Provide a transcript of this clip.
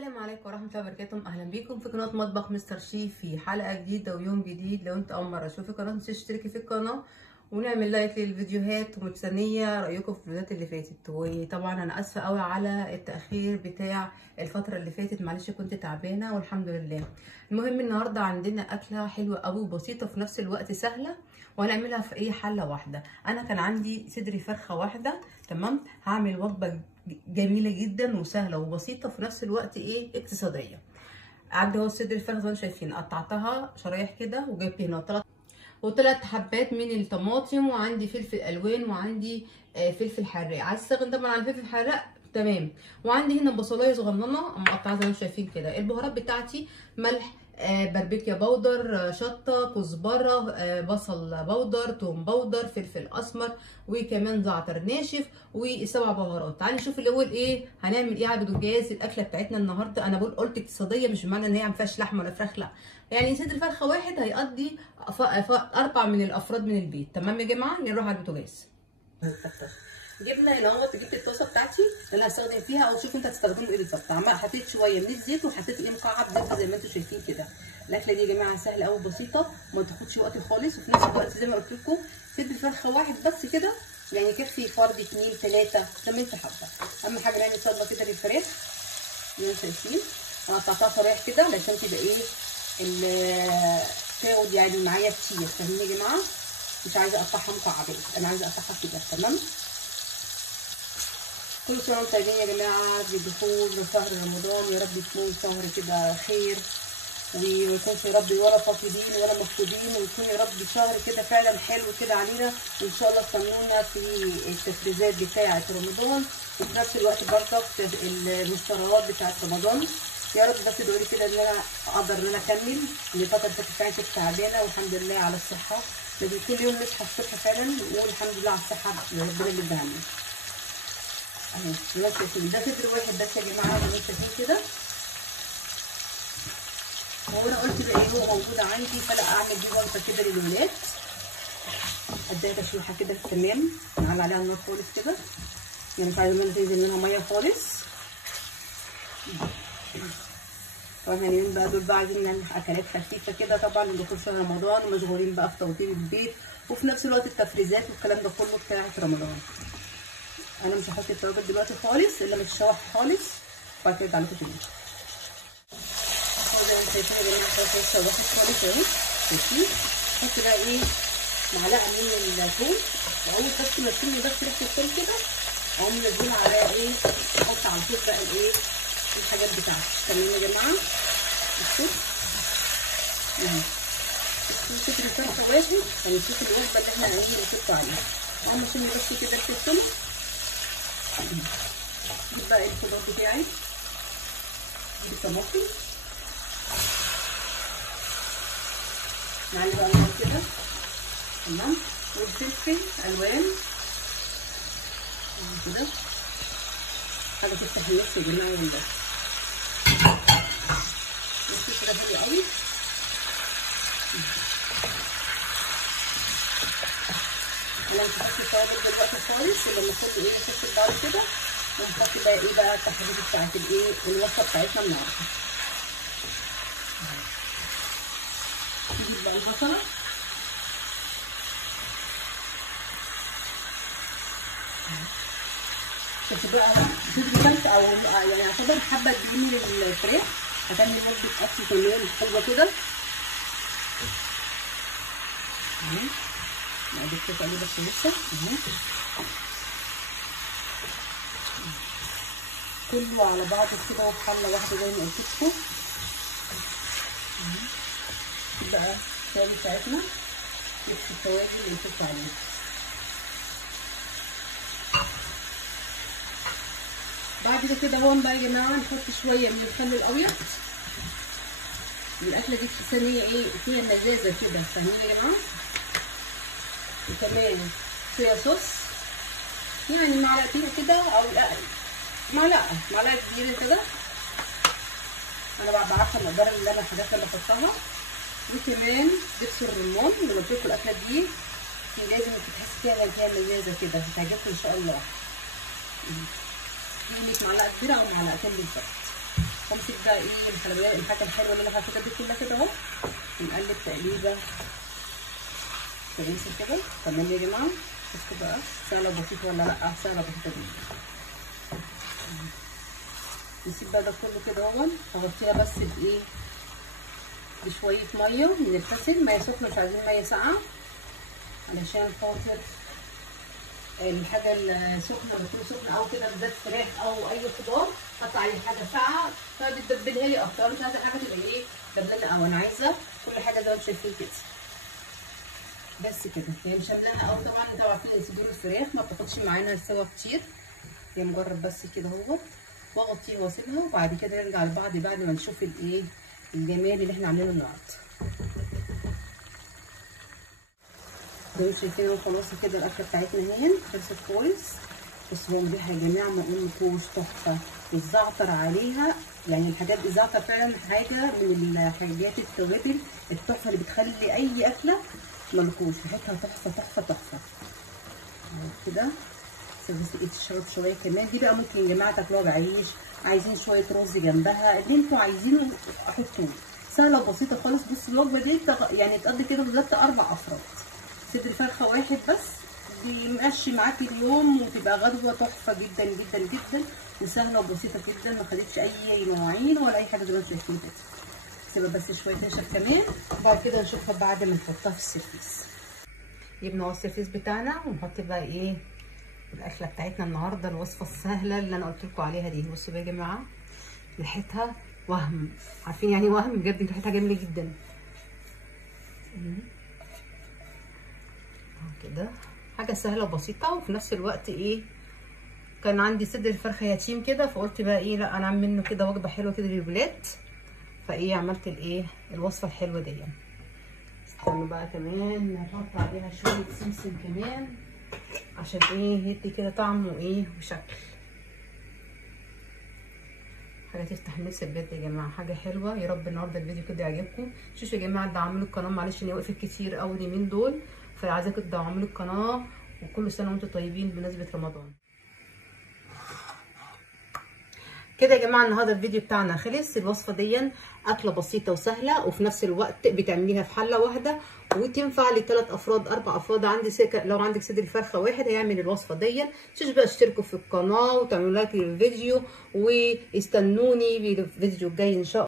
السلام عليكم ورحمه الله وبركاته. اهلا بيكم في قناه مطبخ مستر شيف في حلقه جديده ويوم جديد. لو انت اول مره تشوفي القناه متنسيش تشتركي في القناه ونعمل لايك للفيديوهات، ومستنيه رايكم في الفيديوهات اللي فاتت. وطبعا انا اسفه قوي على التاخير بتاع الفتره اللي فاتت، معلش كنت تعبانه والحمد لله. المهم النهارده عندنا اكله حلوه قوي وبسيطه وفي نفس الوقت سهله، وهنعملها في اي حله واحده. انا كان عندي صدر فرخه واحده، تمام. هعمل وجبه جميله جدا وسهله وبسيطه في نفس الوقت اقتصاديه. عندي اهو صدر الفرخه زي ما انتم شايفين، قطعتها شرايح كده وجبت هنا ثلاث حبات من الطماطم، وعندي فلفل الوان، وعندي فلفل حراق. عايز استخدم طبعا على الفلفل الحراق تمام. وعندي هنا بصلايه صغننه مقطعه زي ما انتم شايفين كده. البهارات بتاعتي ملح، باربيكيا بودر، شطه، كزبره، بصل بودر، توم بودر، فلفل اسمر، وكمان زعتر ناشف، وسبع بهارات. تعالي نشوف الاول هنعمل ايه على البوتاجاز. الاكله بتاعتنا النهارده انا قلت اقتصاديه، مش بمعنى ان هي ما فيهاش لحمه ولا فراخ، لا، يعني صدر فرخه واحد هيقضي 4 من الافراد من البيت. تمام يا جماعه، نروح على البوتاجاز. جبنا هنا اهوت، جبت الطاسه بتاعتي اللي هستخدم فيها، او شوف انت هتستخدموا ايه بالظبط. حطيت شويه من الزيت وحطيت مكعب زبده زي ما انتم شايفين كده. الاكله دي يا جماعه سهله قوي بسيطه وما تاخدش وقت خالص، وفي نفس الوقت زي ما قلت لكم صدر فرخه واحد بس كده، يعني يكفي فرد 2 3 زي ما انت حابه. اهم حاجه نعمل صدمه كده للفراخ زي ما انتم شايفين. انا قطعتها شرايح كده علشان تبقى تاخد يعني معايا كتير، فاهمين يا جماعه؟ مش عايزه اقطعها مكعبات، انا عايزه اقطعها كده. تمام. كل سنه وانتم طيبين يا جماعه بدخول شهر رمضان، يا رب يكون شهر كده خير، وما يكونش يا رب ولا فاقدين ولا مفقودين، ويكون يا رب شهر كده فعلا حلو كده علينا. وان شاء الله استنونا في التفريزات بتاعه رمضان، وفي نفس الوقت برضك المشتريات بتاعه رمضان. يا رب بس ادعوا لي كده ان انا اقدر ان انا اكمل. الفتره اللي فاتت فعلا كنت تعبانه، والحمد لله على الصحه. لازم كل يوم نصحى الصبح فعلا ونقول الحمد لله على الصحه اللي ربنا يديها لنا. اهو ده صدر واحد بس يا جماعه زي ما انتم شايفين كده. وانا قلت بقى هو موجود عندي، فلا اعمل بيه وجبه كده للولاد. اديها تشويحه كده تمام، نعلي عليها النار خالص كده، يعني مش عايزه تنزل منها ميه خالص. طبعا اليومين بقى دول بقى عايزين نعمل اكلات خفيفه كده، طبعا دخول شهر رمضان ومشغولين بقى في توضيب البيت، وفي نفس الوقت التفريزات والكلام ده كله بتاع رمضان. انا مش هحط التوابل دلوقتي خالص الا مش شوح خالص، وبعد كده ارجع لكم تاني. زي ما انتم شايفين يا جماعه خلاص شوحت خالص اهي، شايفين؟ احط بقى معلقه من الثوم، واول بس ما تشمي بس ريحه الثوم كده اقوم منزلها عليها احط على طول بقى الحاجات بتاعتي. تمام يا جماعه؟ بصوا اهي صدر الفرخه واحد، هنشوف الوجبه اللي احنا عايزين نحط عليها. اقوم اشم بس كده ريحه الثوم. اجيب بقى الخضار بتاعي، اجيب الطماطم، نعلي بقى النار كده، تمام، والفلفل الوان كده، حاجه تفتح النفس يا جماعه والله. بصوا كده حلو قوي. انا مش هحط التوابل دلوقتي خالص، لما نحط نحط الدار كده، ونحط بقى التحديد بتاعت الوصفه بتاعتنا النهارده. نجيب بقى البصله، بس بقى صدر فرخ او يعني يعتبر حبه كبيره للفراخ، هتعمل وجبه اكل كمان حلوه كده. اهي نقعد كده عليه بس لسه اهي كله على بعضه كده وفي حله واحده زي ما قلت لكم. اهي بقى التوابل بتاعتنا، نفس التوابل اللي نحط عليها. بعد كده هون بقى يا جماعه نحط شويه من الخل الابيض. الاكله دي تحس ان هي فيها مزازه كده، فاهمين يا جماعه؟ وكمان صويا صوص، يعني معلقتين كده او لا معلقه كبيره كده. انا بقى بعرف المقدار اللي انا الحاجات اللي بحطها. وكمان دبس الرمان، اللي قلت لكم الاكله دي لازم تحس فيها مزازه كده، هتعجبكم ان شاء الله. دي معلقه كبيره او معلقتين بالظبط. وامسك بقى ايه الحلويات الحاجه الحلوه اللي انا حطيتها دي كلها كده اهو، ونقلب تقليبه كويسه كده. تمام يا جماعه، بصوا بقى سهله بسيطه ولا لا؟ سهله بسيطه جدا. نسيب بقى ده كله كده اهو، هغطيها بس بايه؟ بشويه ميه نغسل، ميه سخنه مش عايزين ميه ساقعه، علشان خاطر الحاجه السخنه بتكون سخنه او كده بالذات فراخ او اي خضار حط عليه حاجه ساقعه فبتدبلها لي اكتر. مش عايزه الحاجه تبقى ايه دبلانه قوي، انا عايزه كل حاجه زي ما انتم شايفين كده بس كده. هي مش عاملاها قوي طبعا، انتوا عارفين صدور الفراخ ما بتاخدش معانا سوا كتير، هي مجرد بس كده اهو، واغطيه واسيبها وبعد كده نرجع لبعض بعد ما نشوف الايه الجمال اللي احنا عاملينه النهارده. زي ما شايفين اهو خلاص كده الاكله بتاعتنا اهي خلصت كويس. بصوا هو مريحه يا جماعه، ما اقولكوش تحفه. الزعتر عليها يعني الحاجات دي، الزعتر فعلا حاجه من الحاجات التوابل التحفه اللي بتخلي اي اكله ملكوش ريحتها تحفه تحفه تحفه. كده سيبوا تشرب شويه كمان. دي بقى ممكن يا جماعه تاكلوها بعيش، عايزين شويه رز جنبها، اللي انتوا عايزينه حطوه. سهله وبسيطه خالص. بصوا الوجبه دي يعني تقضي كده بالظبط 4 افراد. صدر فرخه واحد بس بيمشي معاكي اليوم، وتبقى غدوه تحفه جدا جدا جدا، وسهله وبسيطه جدا، ما خدتش اي مواعين ولا اي حاجه زي ما انتم شايفين كده. سيبها بس شويه تنشف كمان، وبعد كده نشوفها بعد ما نحطها في السيرفيس. جبنا اهو السيرفيس بتاعنا، ونحط بقى ايه الاكله بتاعتنا النهارده، الوصفه السهله اللي انا قلت لكم عليها دي. بصوا بقى يا جماعه ريحتها وهم، عارفين يعني وهم بجد، ريحتها جميله جدا كده. حاجه سهله وبسيطه وفي نفس الوقت ايه، كان عندي صدر فرخه يتيم كده، فقلت بقى ايه لا انا اعمل منه كده وجبه حلوه كده للولاد، فايه عملت الايه الوصفه الحلوه دي. استنوا بقى كمان نحط عليها شويه سمسم كمان عشان ايه يدي كده طعم وايه وشكل، حاجه تفتح النفس بجد يا جماعه، حاجه حلوه. يا رب النهارده الفيديو كده يعجبكم. شوفوا يا جماعه دعموا القناه، معلش ان هي وقفت كتير قوي اليومين دول، فعايزاكم تدعموا القناه، وكل سنه وانتم طيبين بمناسبه رمضان. كده يا جماعه النهارده الفيديو بتاعنا خلص. الوصفه دي اكله بسيطه وسهله، وفي نفس الوقت بتعمليها في حله واحده، وتنفع ل3 افراد 4 افراد. لو عندك صدر فرخه واحد هيعمل الوصفه دي. متنسوش بقى اشتركوا في القناه وتعملوا لايك للفيديو، واستنوني في الفيديو الجاي ان شاء الله.